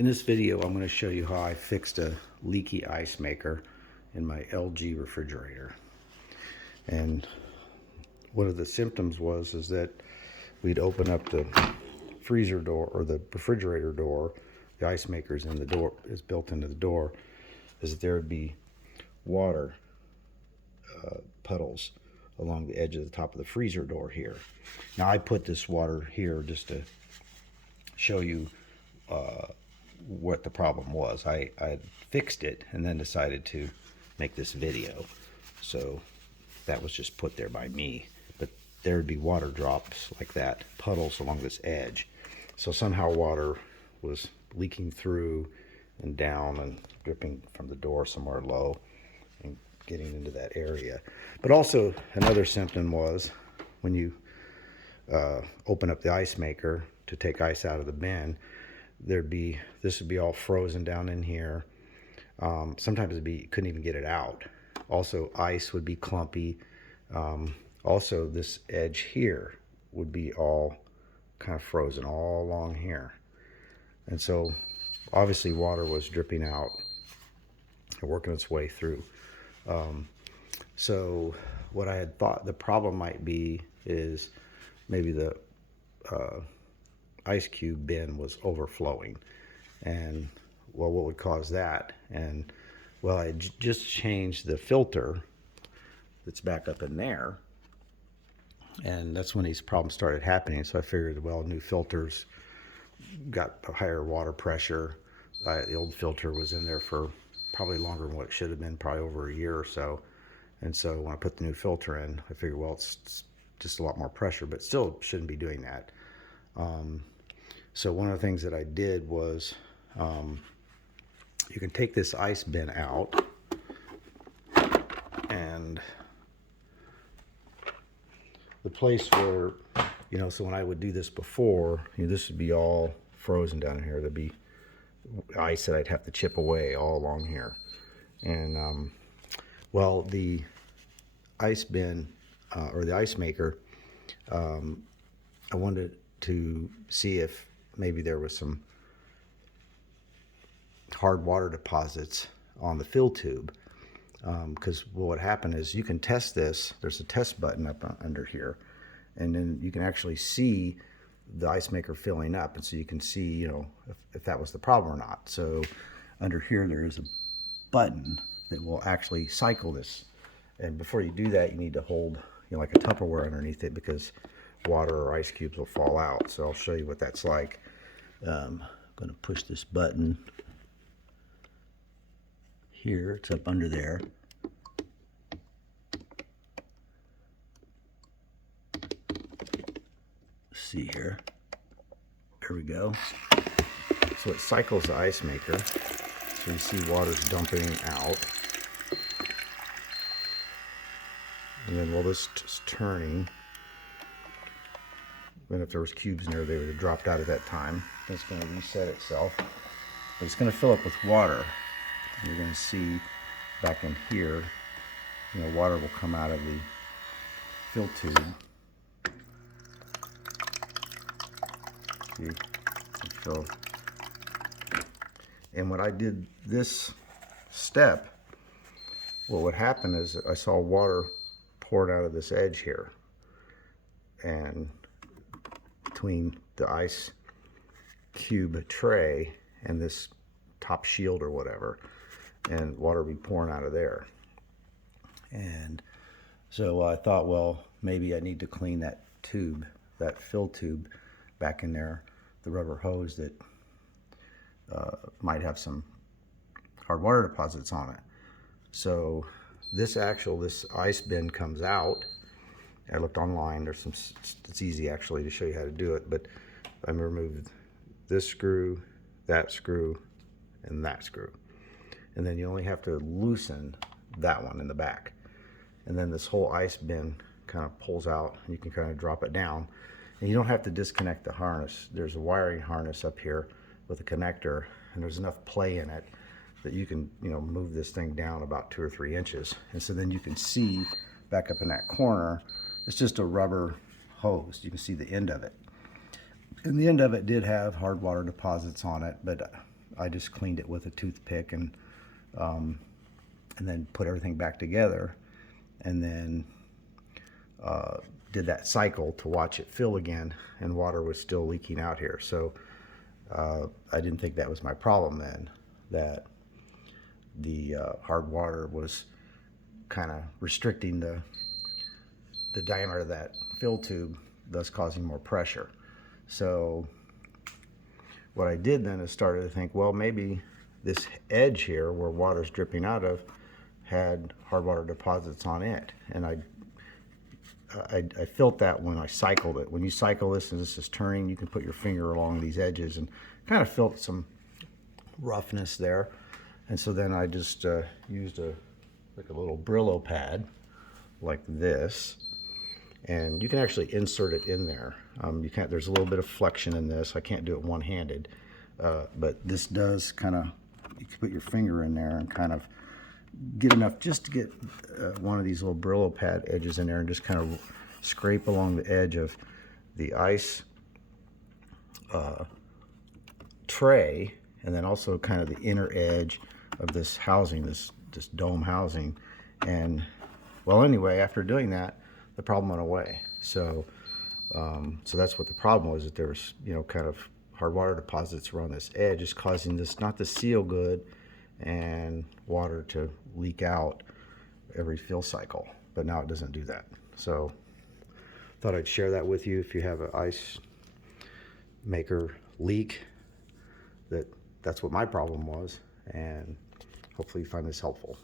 In this video, I'm going to show you how I fixed a leaky ice maker in my LG refrigerator. And one of the symptoms is that we'd open up the freezer door or the refrigerator door. The ice maker's in the door, is built into the door, is that there would be water puddles along the edge of the top of the freezer door here. Now I put this water here just to show you what the problem was. I fixed it and then decided to make this video. So that was just put there by me. But there would be water drops like that, puddles along this edge. So somehow water was leaking through and down and dripping from the door somewhere low and getting into that area. But also another symptom was when you open up the ice maker to take ice out of the bin, this would be all frozen down in here. Sometimes couldn't even get it out. Also, ice would be clumpy. Also, this edge here would be all kind of frozen all along here. And so obviously water was dripping out and working its way through. So what I had thought the problem might be is maybe the ice cube bin was overflowing. And well, what would cause that? And well, I just changed the filter that's back up in there, and that's when these problems started happening. So I figured, well, new filters got a higher water pressure. The old filter was in there for probably longer than what it should have been, probably over a year or so. And so when I put the new filter in, I figured, well, it's just a lot more pressure, but still shouldn't be doing that. So one of the things that I did was, you can take this ice bin out, and the place where, so when I would do this before, this would be all frozen down here. There'd be ice that I'd have to chip away all along here. And, well, the ice bin, or the ice maker, I wanted to see if maybe there was some hard water deposits on the fill tube, because what would happen is you can test this. There's a test button up under here, and then you can actually see the ice maker filling up, and so you can see if that was the problem or not. So under here there is a button that will actually cycle this, and before you do that you need to hold like a Tupperware underneath it, because water or ice cubes will fall out. So I'll show you what that's like. I'm going to push this button here. It's up under there. Let's see here. There we go. So it cycles the ice maker. So you see water's dumping out. And then while this is turning, and if there was cubes in there, they would have dropped out at that time. It's going to reset itself. But it's going to fill up with water. And you're going to see back in here, water will come out of the fill tube. See, so, and when I did this step, what would happen is I saw water poured out of this edge here, and between the ice cube tray and this top shield or whatever, and water would be pouring out of there. And so I thought, well, maybe I need to clean that tube, that fill tube back in there, the rubber hose that might have some hard water deposits on it. So this ice bin comes out. I looked online. It's easy actually to show you how to do it, but I removed this screw, that screw, and that screw. And then you only have to loosen that one in the back. And then this whole ice bin kind of pulls out, and you can kind of drop it down. And you don't have to disconnect the harness. There's a wiring harness up here with a connector, and there's enough play in it that you can, move this thing down about 2 or 3 inches. And so then you can see back up in that corner, it's just a rubber hose. You can see the end of it. And the end of it did have hard water deposits on it, but I just cleaned it with a toothpick and then put everything back together, and then did that cycle to watch it fill again, and water was still leaking out here. So I didn't think that was my problem then, that the hard water was kind of restricting the diameter of that fill tube, thus causing more pressure. So what I did then is started to think, well, maybe this edge here where water's dripping out of had hard water deposits on it. And I felt that when I cycled it. When you cycle this and this is turning, you can put your finger along these edges and kind of felt some roughness there. And so then I just used a little Brillo pad like this, and you can actually insert it in there. You can't. There's a little bit of flexion in this. I can't do it one-handed, but this does kind of. You can put your finger in there and kind of get enough just to get one of these little Brillo pad edges in there, and just kind of scrape along the edge of the ice tray, and then also kind of the inner edge of this housing, this dome housing. And well, anyway, after doing that, the problem went away. So so that's what the problem was, that there was, you know, kind of hard water deposits around this edge, is causing this not to seal good and water to leak out every fill cycle. But now it doesn't do that. So thought I'd share that with you. If you have an Icemaker leak, that's what my problem was, and hopefully you find this helpful.